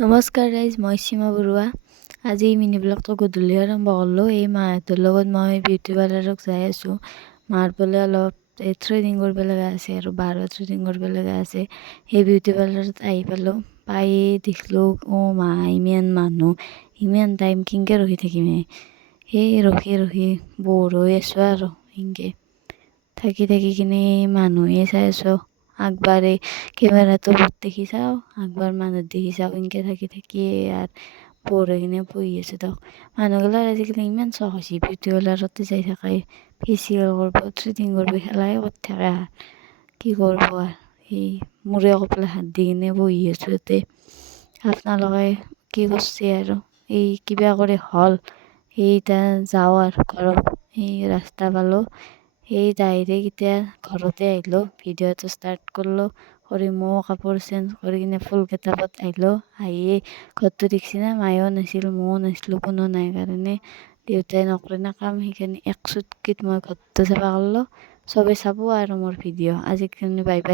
নমস্কাৰ গাইজ, মই সীমা বৰুৱা। আজি এই মিনি ব্লগটো গধূলি আৰম্ভ কৰিলোঁ। এই মাহঁতৰ লগত মই বিউটি পাৰ্লাৰত যাই আছোঁ। মাৰ বোলে অলপ থ্ৰেডিং কৰিব লগা আছে আৰু বাৰো থ্ৰেডিং কৰিব লগা আছে। সেই বিউটি পাৰ্লাৰত আহি পালোঁ। পাই দেখিলোঁ মা ইমান মানুহ, ইমান টাইম কেনেকৈ ৰখি থাকিম। সেই ৰখি বৰ হৈ আছোঁ আৰু সেনেকৈ থাকি কিনে মানুহে চাই আছোঁ। আগবাৰে কেমেৰাটো দেখি চাওঁ, আগবাৰ মানুহ দেখি চাওঁ, এনেকৈ থাকি আৰ বৰ হৈ কিনে বহি আছোঁ। তাক মানুহগিলাৰ আজিকালি ইমান চখ হৈছে বিউটি পাৰ্লাৰতে যাই থাকে, ফেচিয়েল কৰিব, থ্ৰেডিং কৰিব, খেলাই কৰি থাকে। আৰ কি কৰিব আৰ সেই মূৰে কপালে হাত দি কিনে বহি আছোঁ ইয়াতে। আপোনালোকে কি কৰিছে আৰু এই কিবা কৰি হ'ল এইটা যাওঁ আৰু ঘৰত। সেই ৰাস্তা পালোঁ, সেই ডাইৰেক্ট এতিয়া ঘৰতে আহিলোঁ, ভিডিঅ'টো ষ্টাৰ্ট কৰিলোঁ। কৰি ময়ো কাপোৰ চেঞ্জ কৰি কিনে ফুল কেইটাপত আহিলোঁ। আহিয়ে ঘৰটো দেখিছে না, মায়েও নাছিল, ময়ো নাছিলোঁ, কোনো নাই কাৰণে। দেউতাই নকৰে না কাম, সেইকাৰণে এক চুটকিত মই ঘৰটো চাফা কৰিলোঁ। চবেই চাব আৰু মোৰ ভিডিঅ'। আজিৰ কাৰণে বাই বাই।